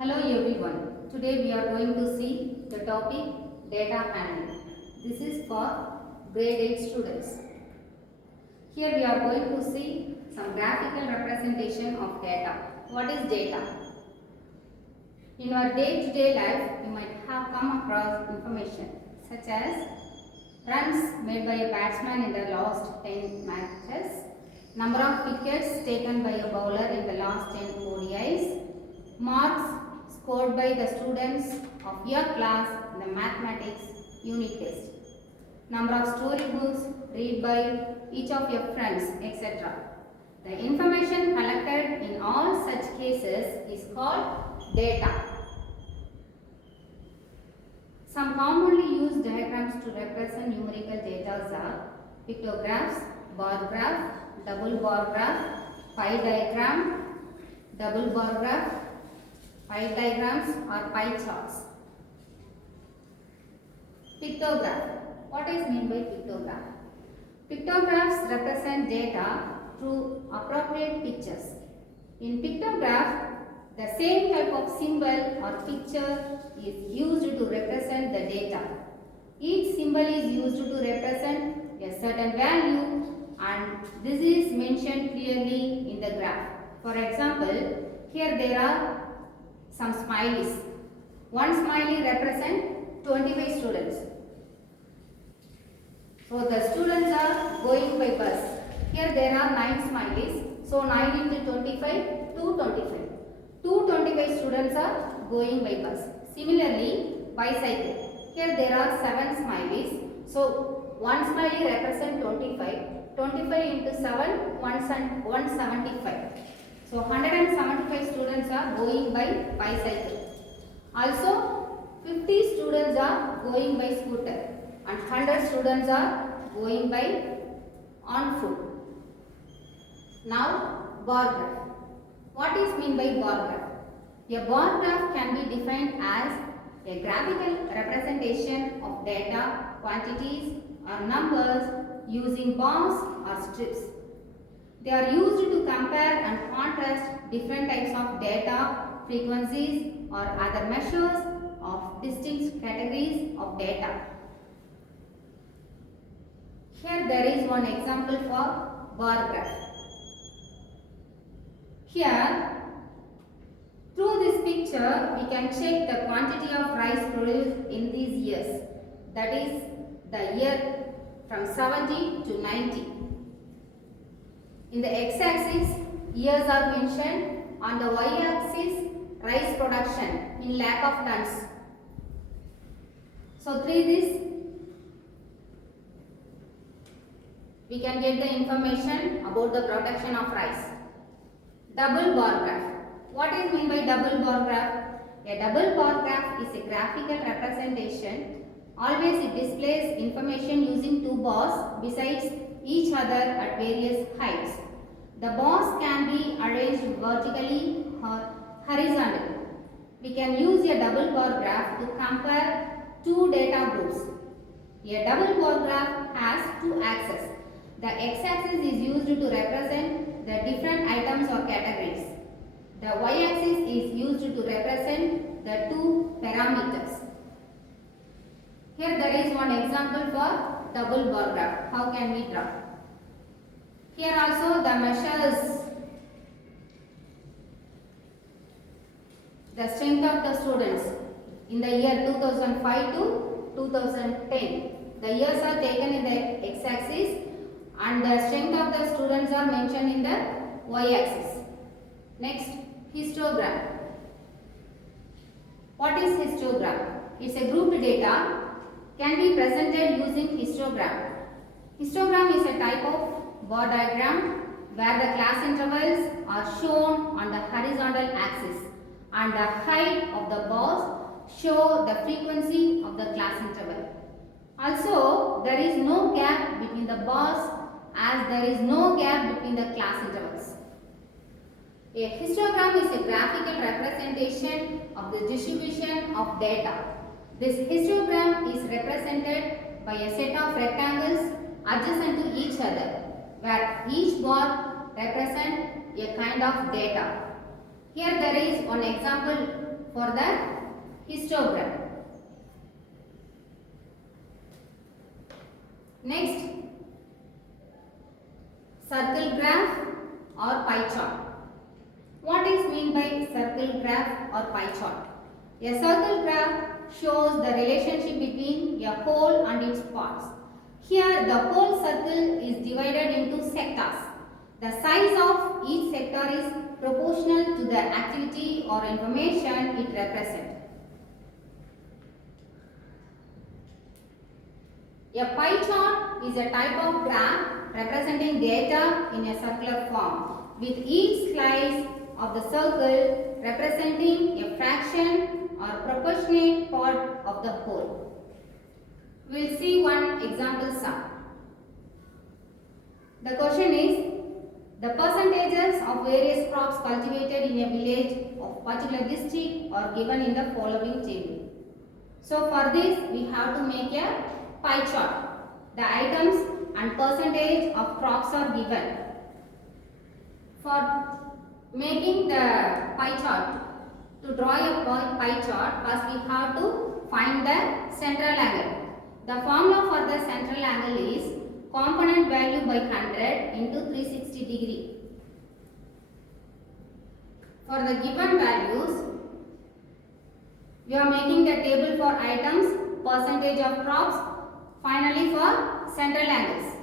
Hello everyone. Today we are going to see the topic data handling. This is for grade 8 students. Here we are going to see some graphical representation of data. What is data? In our day-to-day life, you might have come across information such as runs made by a batsman in the last 10 matches, number of wickets taken by a bowler in the last 10 ODIs, marks scored by the students of your class in the mathematics unit test, number of storybooks read by each of your friends, etc. The information collected in all such cases is called data. Some commonly used diagrams to represent numerical data are pictographs, bar graph, double bar graph, pie diagram, double bar graph, pie diagrams or pie charts. Pictograph. What is meant by pictograph? Pictographs represent data through appropriate pictures. In pictograph, the same type of symbol or picture is used to represent the data. Each symbol is used to represent a certain value, and this is mentioned clearly in the graph. For example, here there are some smileys. One smiley represents 25 students. So the students are going by bus. Here there are 9 smileys. So 9 into 25, 225. 225 students are going by bus. Similarly, bicycle. Here there are 7 smileys. So one smiley represents 25. 25 into 7, 175. So 175 students are going by bicycle. Also 50 students are going by scooter and 100 students are going by on foot. Now bar graph. What is meant by bar graph? A bar graph can be defined as a graphical representation of data, quantities or numbers using bars or strips. They are used to compare and contrast different types of data, frequencies or other measures of distinct categories of data. Here there is one example for bar graph. Here, through this picture, we can check the quantity of rice produced in these years. That is the year from 70 to 90. In the x-axis, years are mentioned. On the y-axis, rice production in lakh of tons. So through this, we can get the information about the production of rice. Double bar graph. What is meant by double bar graph? A double bar graph is a graphical representation. Always it displays information using two bars besides each other at various heights. The bars can be arranged vertically or horizontally. We can use a double bar graph to compare two data groups. A double bar graph has two axes. The x-axis is used to represent the different items or categories. The y-axis is used to represent the two parameters. Here there is one example for double bar graph. How can we draw? Here also the measures the strength of the students in the year 2005 to 2010. The years are taken in the x-axis and the strength of the students are mentioned in the y-axis. Next, histogram. What is histogram? It's a grouped data can be presented using histogram. Histogram is a type of bar diagram where the class intervals are shown on the horizontal axis and the height of the bars show the frequency of the class interval. Also, there is no gap between the bars as there is no gap between the class intervals. A histogram is a graphical representation of the distribution of data. This histogram is represented by a set of rectangles adjacent to each other, where each bar represents a kind of data. Here there is one example for the histogram. Next, circle graph or pie chart. What is meant by circle graph or pie chart? A circle graph shows the relationship between a whole and its parts. Here the whole circle is divided into sectors. The size of each sector is proportional to the activity or information it represents. A pie chart is a type of graph representing data in a circular form, with each slice of the circle representing a fraction or proportionate part of the whole. We will see one example sum. The question is, the percentages of various crops cultivated in a village of particular district are given in the following table. So for this we have to make a pie chart. The items and percentage of crops are given. For making the pie chart, to draw a pie chart, first we have to find the central angle. The formula for the central angle is component value by 100 into 360 degree. For the given values, we are making the table for items, percentage of crops, finally for central angles.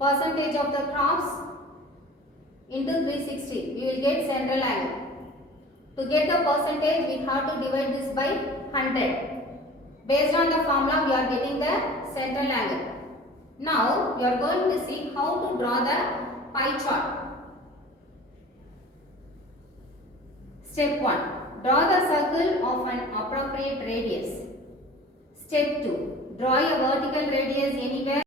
Percentage of the crops into 360, we will get central angle. To get the percentage, we have to divide this by 100. Based on the formula, we are getting the central angle. Now, we are going to see how to draw the pie chart. Step 1. Draw the circle of an appropriate radius. Step 2. Draw a vertical radius anywhere